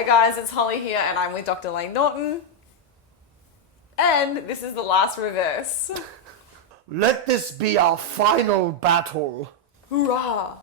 Hey guys, it's Holly here and I'm with Dr. Lane Norton. And this is the last reverse. Let this be our final battle. Hoorah!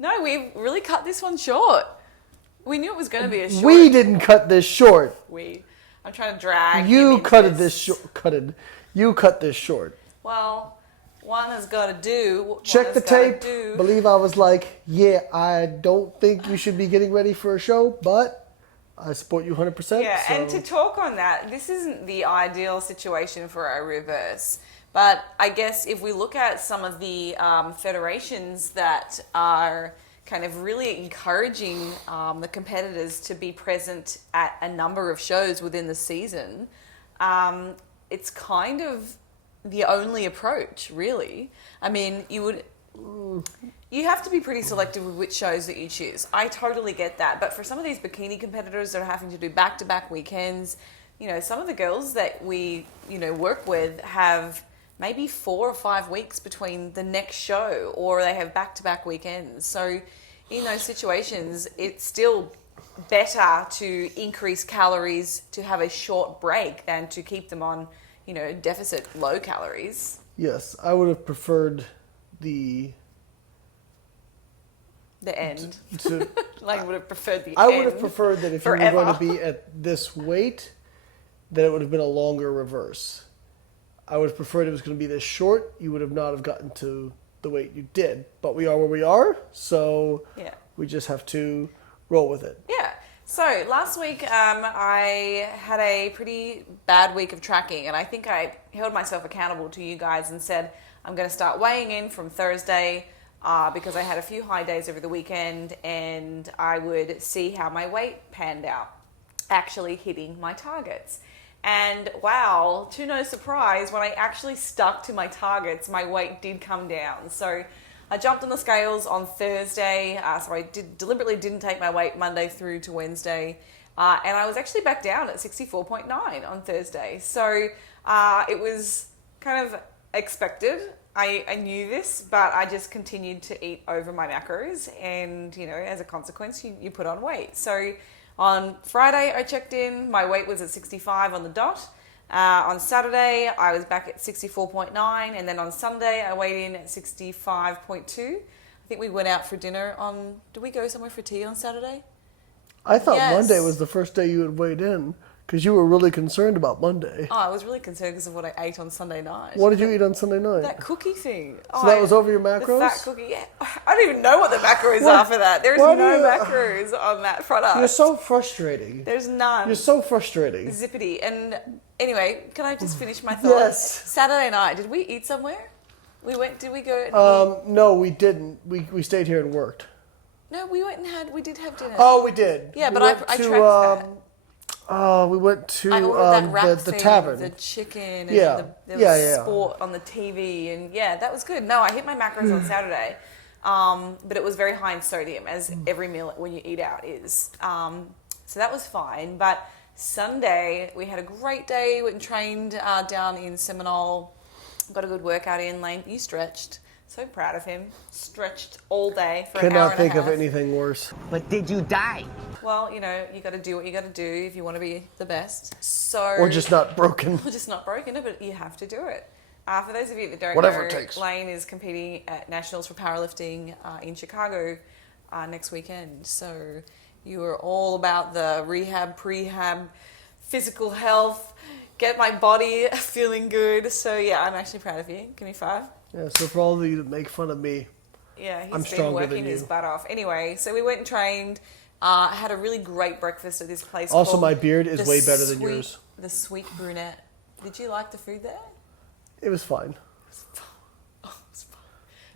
No, we really cut this one short. We knew it was going to be a short. We didn't cut this short. I'm trying to drag. You cut this short. You cut this short. Well, one has got to do. Check the tape. Believe I was like, yeah, I don't think you should be getting ready for a show, but I support you 100%. Yeah, so. and to talk on that, this isn't the ideal situation for a reverse. But I guess if we look at some of the federations that are kind of really encouraging the competitors to be present at a number of shows within the season, it's kind of the only approach, really. I mean, you have to be pretty selective with which shows that you choose. I totally get that. But for some of these bikini competitors that are having to do back-to-back weekends, some of the girls that we, work with have maybe 4 or 5 weeks between the next show, or they have back-to-back weekends. So in those situations, it's still better to increase calories to have a short break than to keep them on, deficit low calories. Yes, I would have preferred the end. would have preferred the end. I would have preferred that if forever. you were going to be at this weight, that it would have been a longer reverse. I would have preferred it was going to be this short. You would have not have gotten to the weight you did. But we are where we are, so we just have to roll with it. Yeah. So last week I had a pretty bad week of tracking, and I think I held myself accountable to you guys and said I'm going to start weighing in from Thursday because I had a few high days over the weekend, and I would see how my weight panned out, actually hitting my targets. And wow, to no surprise, when I actually stuck to my targets, my weight did come down. So I jumped on the scales on Thursday, so I deliberately didn't take my weight Monday through to Wednesday, and I was actually back down at 64.9 on Thursday. So it was kind of expected. I knew this, but I just continued to eat over my macros, and as a consequence, you put on weight. So on Friday, I checked in. My weight was at 65 on the dot. On Saturday, I was back at 64.9. And then on Sunday, I weighed in at 65.2. I think we went out for dinner did we go somewhere for tea on Saturday? I thought Monday was the first day you had weighed in, because you were really concerned about Monday. Oh, I was really concerned because of what I ate on Sunday night. What did you eat on Sunday night? That cookie thing. So that was over your macros? The fat cookie, yeah. I don't even know what the macros are for that. There's no macros on that product. You're so frustrating. There's none. You're so frustrating. Zippity. And anyway, can I just finish my thoughts? Yes. Saturday night, did we eat somewhere? Did we go and eat? No, we didn't. We stayed here and worked. No, we did have dinner. Oh, we did. Yeah, but I tracked that. We went to the tavern. The chicken and the sport on the TV, and that was good. No, I hit my macros on Saturday, but it was very high in sodium, as every meal when you eat out is. So that was fine. But Sunday we had a great day. Went and trained down in Seminole. Got a good workout in. Lane, you stretched. So proud of him. Stretched all day for an hour and a half. Cannot think of anything worse. But did you die? Well, you got to do what you got to do if you want to be the best. Or just not broken. Or just not broken, no, but you have to do it. For those of you that don't Whatever know, it takes. Lane is competing at Nationals for Powerlifting in Chicago next weekend. So you are all about the rehab, prehab, physical health, get my body feeling good. So yeah, I'm actually proud of you. Give me 5. Yeah, so for all of you that make fun of me, Yeah, he's I'm been stronger working than his you. butt off. Anyway, so we went and trained. Had a really great breakfast at this place. Also, called my beard is the way better than Sweet- yours. The Sweet Brunette. Did you like the food there? It was fine.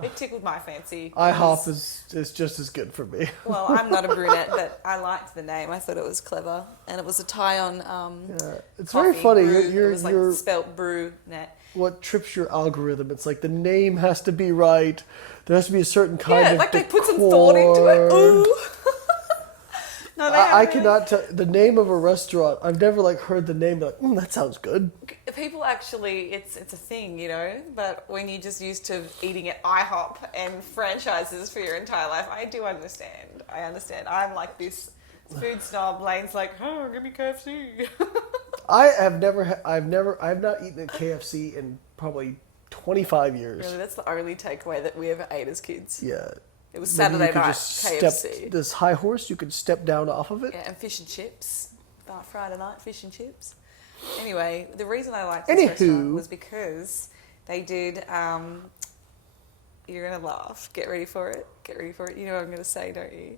It tickled my fancy. IHOP is just as good for me. Well, I'm not a brunette, but I liked the name. I thought it was clever, and it was a tie on. Yeah, it's coffee, very funny. brew. You're, It was like you're spelt brunette. what trips your algorithm. It's like the name has to be right. There has to be a certain kind Yeah, of like they decor. put some thought into it. Ooh. No, they I haven't. cannot tell the name of a restaurant. I've never like heard the name. Like, that sounds good. People actually, it's a thing, you know. But when you're just used to eating at IHOP and franchises for your entire life, I do understand. I understand. I'm like this food snob. Lane's like, oh, give me KFC. I have not eaten at KFC in probably 25 years. Really, that's the only takeaway that we ever ate as kids. Yeah. It was Maybe Saturday you could night just KFC. Step this high horse. You could step down off of it. Yeah, and fish and chips. Friday night fish and chips. Anyway, the reason I liked this restaurant was because they did. You're gonna laugh. Get ready for it. Get ready for it. You know what I'm gonna say, don't you?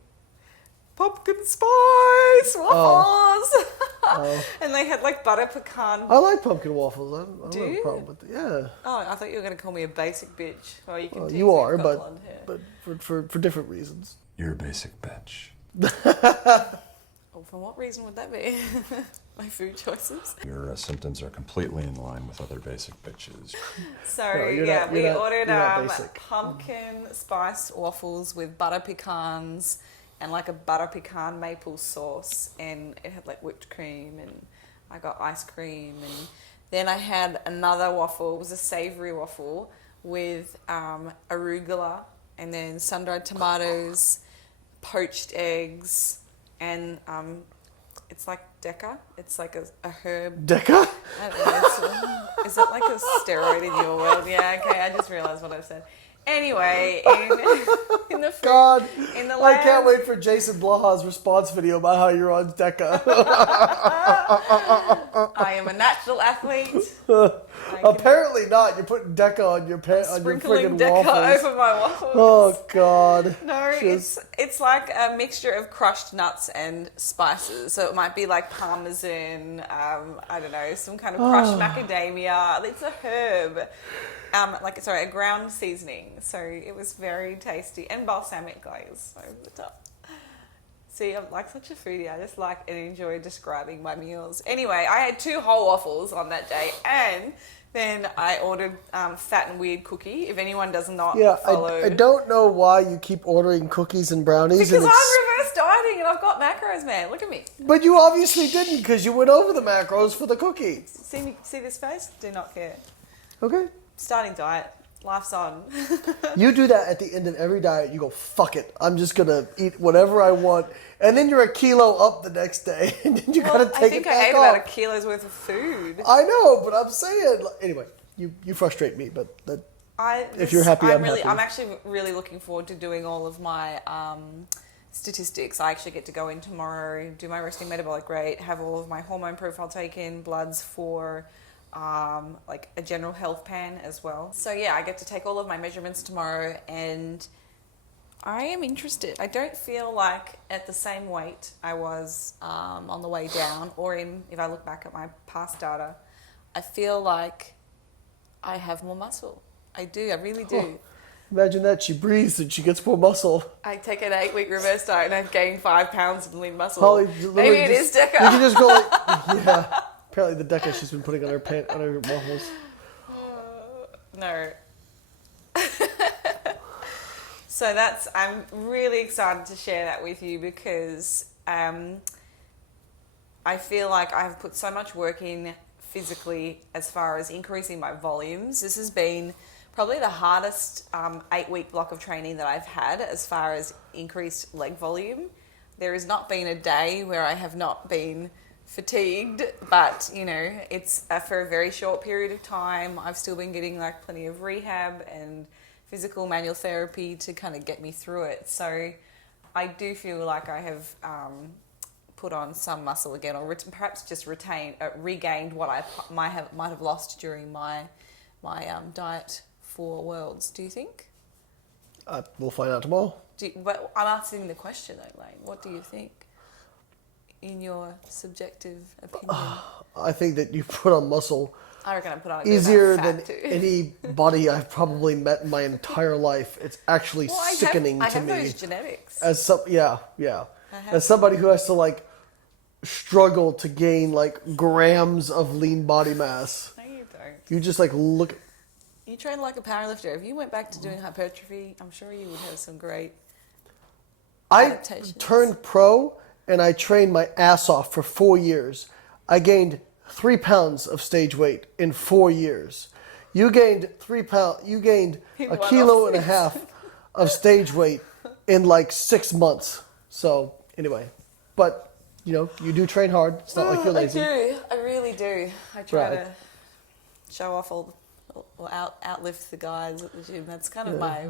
Pumpkin spice waffles. Oh. And they had like butter pecan. I like pumpkin waffles. I don't Do have a you? problem with it. Yeah. Oh, I thought you were gonna call me a basic bitch. Well, you can. Well, too, you if are, you've got blonde but hair. for different reasons. You're a basic bitch. Oh, for what reason would that be? My food choices. Your symptoms are completely in line with other basic bitches. So No, you're yeah, not- we you're not- ordered you're not basic. pumpkin spice waffles with butter pecans and like a butter pecan maple sauce, and it had like whipped cream, and I got ice cream, and then I had another waffle. It was a savoury waffle with arugula and then sun-dried tomatoes, poached eggs, and it's like deca. It's like a herb. Deca? I don't know. Is that like a steroid in your world? Yeah, okay. I just realised what I've said. Anyway, in the food, God, in the I can't land- wait for Jason Blaha's response video about how you're on Deca. I am a natural athlete. I can Apparently not. You're putting Deca on your on your sprinkling friggin' deca waffles. over my waffles. Oh God. No, Just- it's like a mixture of crushed nuts and spices. So it might be like parmesan, I don't know, some kind of crushed macadamia. It's a herb. A ground seasoning. So it was very tasty, and balsamic glaze over the top. See, I'm like such a foodie. I just like and enjoy describing my meals. Anyway, I had 2 whole waffles on that day, and then I ordered Fat and Weird cookie. If anyone does not Yeah, follow, I don't know why you keep ordering cookies and brownies. because and I'm reverse dieting and I've got macros, man. Look at me. But you obviously didn't because you went over the macros for the cookie. See this face? Do not care. Okay. Starting diet. Life's on. You do that at the end of every diet. You go, fuck it. I'm just going to eat whatever I want. And then you're a kilo up the next day. And then you got to I take think it I back ate about off. a kilo's worth of food. I know, but I'm saying. Anyway, you frustrate me. But if you're happy, I'm happy. I'm actually really looking forward to doing all of my statistics. I actually get to go in tomorrow, do my resting metabolic rate, have all of my hormone profile taken, bloods for like a general health pan as well. So yeah, I get to take all of my measurements tomorrow, and I am interested. I don't feel like at the same weight I was on the way down, or if I look back at my past data, I feel like I have more muscle. I do, I really do. Oh, imagine that. She breathes and she gets more muscle. I take an 8-week reverse diet and I've gained 5 pounds in lean muscle. Holly, Maybe literally it is just- Deca. You can just go like, yeah. Apparently the Deca she's been putting on her on her waffles. No. So I'm really excited to share that with you because I feel like I have put so much work in physically as far as increasing my volumes. This has been probably the hardest 8-week block of training that I've had as far as increased leg volume. There has not been a day where I have not been fatigued, but it's for a very short period of time. I've still been getting like plenty of rehab and physical manual therapy to kind of get me through it. So I do feel like I have put on some muscle again, or perhaps just regained what I might have lost during my diet for Worlds. Do you think? We'll find out tomorrow. But I'm asking the question though, Lane. What do you think? In your subjective opinion. I think that you put on muscle I reckon I put on a bit easier of than fat too. any body I've probably met in my entire life. It's actually sickening I to have me. those genetics. As somebody who has to like struggle to gain like grams of lean body mass. No, you don't. You just like look. You train like a powerlifter. If you went back to doing hypertrophy, I'm sure you would have some great I adaptations. turned pro and I trained my ass off for 4 years. I gained 3 pounds of stage weight in 4 years. You gained 3 pounds. You gained In a 1 kilo off and a season. half of stage weight in like 6 months. So anyway, but you know you do train hard. It's not like you're lazy. I do. I really do. I try Right. to show off or outlift the guys at the gym. That's kind of my.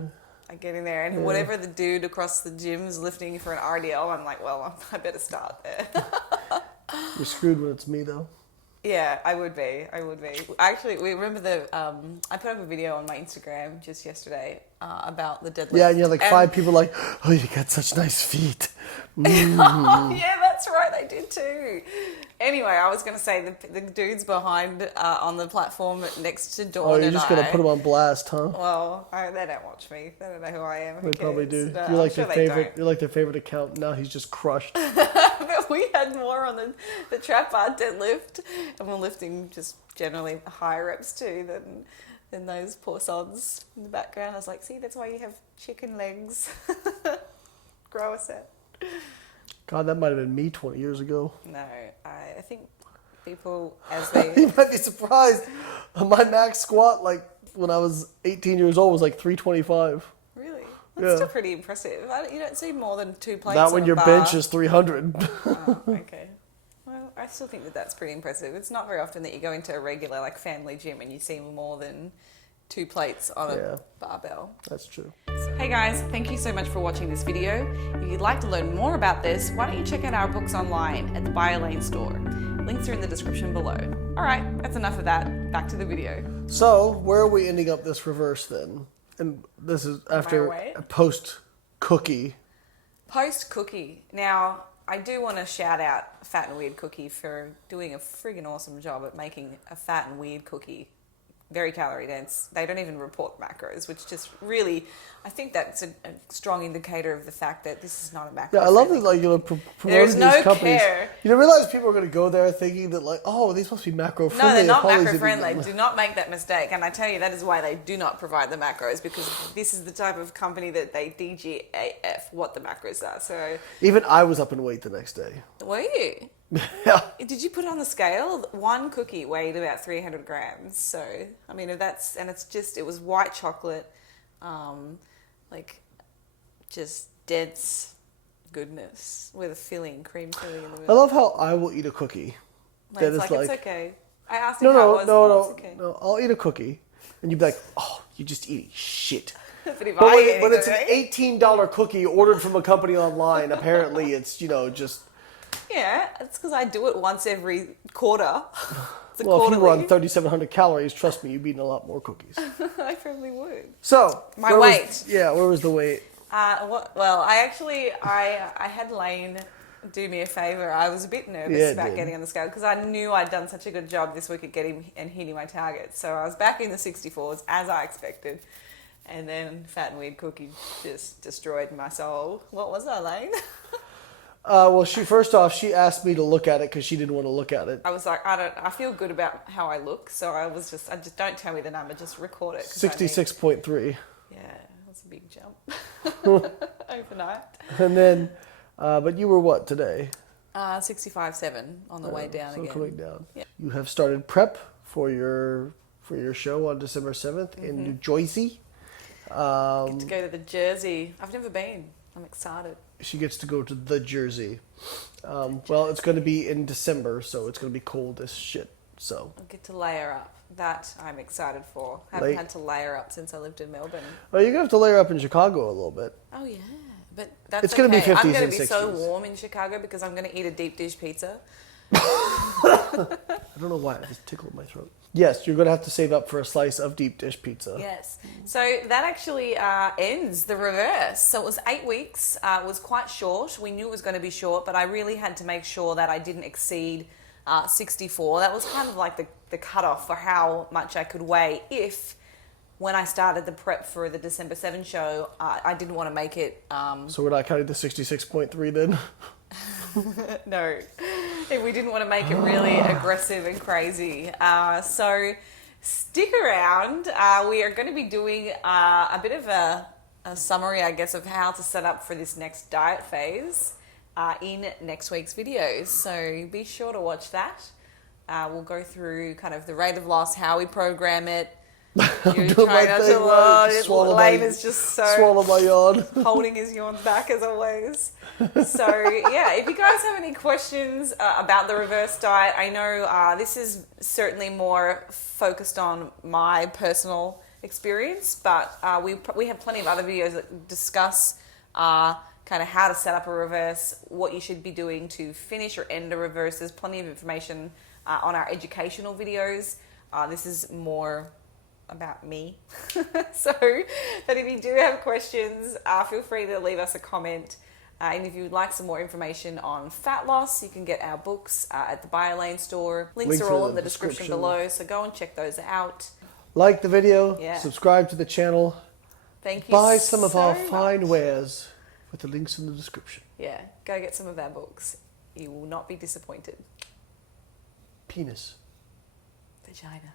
I get in there and whatever the dude across the gym is lifting for an RDL, I'm like, well, I better start there. You're screwed when it's me though. Yeah, I would be. Actually, we remember I put up a video on my Instagram just yesterday about the deadlift. Yeah, and you had like 5 people like, oh, you got such nice feet. Oh, yeah, that's right. They did too. Anyway, I was going to say the dudes behind on the platform next to Dawn Oh, you're and just gonna put them on blast, huh? Well, they don't watch me. They don't know who I am. Who They probably cares? do. No, You're like I'm sure their they favorite. don't. You're like their favorite account. Now he's just crushed. But we had more on the trap bar deadlift, and we're lifting just generally higher reps too than those poor sods in the background. I was like, see, that's why you have chicken legs. Grow a set. God, that might have been me 20 years ago. No, I think people as they You might be surprised. My max squat, like when I was 18 years old, was like 325. really. That's Yeah. still pretty impressive. You don't see more than 2 plates. Not on when a your bar. bench is 300. Oh, okay. Well, I still think that's pretty impressive. It's not very often that you go into a regular like family gym and you see more than 2 plates on a Yeah. barbell. That's true. Hey guys, thank you so much for watching this video. If you'd like to learn more about this, why don't you check out our books online at the BioLane store. Links are in the description below. Alright, that's enough of that. Back to the video. So, where are we ending up this reverse then? And this is after weight? a post cookie. Post cookie. Now, I do want to shout out Fat and Weird Cookie for doing a friggin' awesome job at making a fat and weird cookie. Very calorie dense. They don't even report macros, which just really, I think that's a strong indicator of the fact that this is not a macro. Yeah, I love that, like, you know, promoting There's these no companies. care. You don't realize people are going to go there thinking that, like, oh, these must be macro friendly. No, they're not Apollo's macro eating friendly. them. Do not make that mistake. And I tell you, that is why they do not provide the macros, because this is the type of company that they DGAF what the macros are. So, Even I was up in weight the next day. were you? Yeah. Did you put it on the scale? One cookie weighed about 300 grams. So, I mean, if that's, and it was white chocolate, like just dense goodness with a cream filling in the I middle. love how I will eat a cookie. It's that is it's okay. I asked him No, how no, it was. no, It's no, okay. no. I'll eat a cookie, and you'd be like, "Oh, you just eating shit." But if But I when, eat when it's an anything- $18 cookie ordered from a company online, apparently it's just. Yeah, it's because I do it once every quarter. It's a Well, if you were on quarterly. 3,700 calories, trust me, you'd be eating a lot more cookies. I probably would. So My where weight. Where was the weight? Well, I had Lane do me a favour. I was a bit nervous Yeah, about dude. getting on the scale because I knew I'd done such a good job this week at getting and hitting my target. So I was back in the 64s as I expected. And then Fat and Weird Cookie just destroyed my soul. What was I, Lane? Well, she asked me to look at it because she didn't want to look at it. I was like, I feel good about how I look, so I just don't tell me the number, just record it. 'cause I need- 66.3. Yeah, that's a big jump. Overnight. And then, but you were what today? 65.7 on the way down So again. coming down. Yeah. You have started prep for your show on December 7th in New Jersey. Get to go to the Jersey. I've never been. I'm excited. She gets to go to the Jersey. Well, it's going to be in December, so it's going to be cold as shit. So I'll get to layer up. That I'm excited for. Haven't Late. had to layer up since I lived in Melbourne. well, you're going to have to layer up in Chicago a little bit. Oh yeah, but that's It's gonna be okay. 50s I'm going and to be so 60s. warm in Chicago because I'm going to eat a deep dish pizza. I don't know why, I just tickled my throat. Yes, you're going to have to save up for a slice of deep dish pizza. Yes. So that actually ends the reverse. So it was 8 weeks. It was quite short. We knew it was going to be short, but I really had to make sure that I didn't exceed 64. That was kind of like the cutoff for how much I could weigh if, when I started the prep for the December 7 show, I didn't want to make it... So we're not counting the 66.3 then? No, if we didn't want to make it really aggressive and crazy. So stick around. We are going to be doing a bit of a summary, I guess, of how to set up for this next diet phase in next week's videos. So be sure to watch that. We'll go through kind of the rate of loss, how we program it. You're trying not to laugh. Lane is just so swallow my yawn. holding his yawns back as always. So yeah, if you guys have any questions about the reverse diet, I know this is certainly more focused on my personal experience, but we have plenty of other videos that discuss kind of how to set up a reverse, what you should be doing to finish or end a reverse. There's plenty of information on our educational videos. This is more about me. So that if you do have questions, feel free to leave us a comment. And if you would like some more information on fat loss, you can get our books at the BioLane store. Links are all in the description below, so go and check those out. Like the video, Yeah. subscribe to the channel, Thank you. buy some of our so fine much. wares with the links in the description. Yeah, go get some of our books. You will not be disappointed. Penis. Vagina.